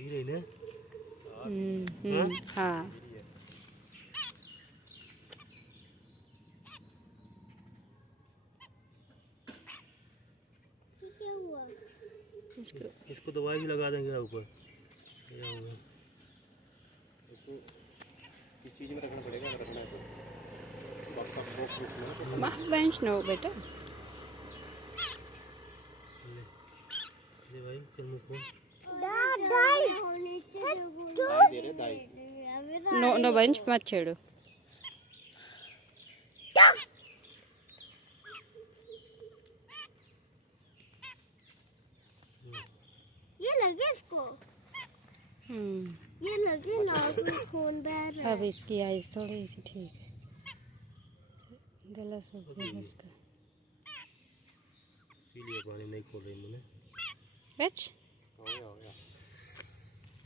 P रही ना। हाँ क्या हुआ? इसको दवाई भी लगा देंगे ऊपर। इसको इस चीज में रखना पड़ेगा, रखना है तो बेंच नो बेटा। ले भाई चल मुझको। दाई दे रहे दाई। नो नो बेंच मत छेड़ो। ये लगे इसको। ये लगे नाक में खून बह रहा है। अब इसकी आइज थोड़ी सी ठीक है, गला सूख गया इसका। पी लिया पानी, नहीं खोल रही मैंने। बेच हो गया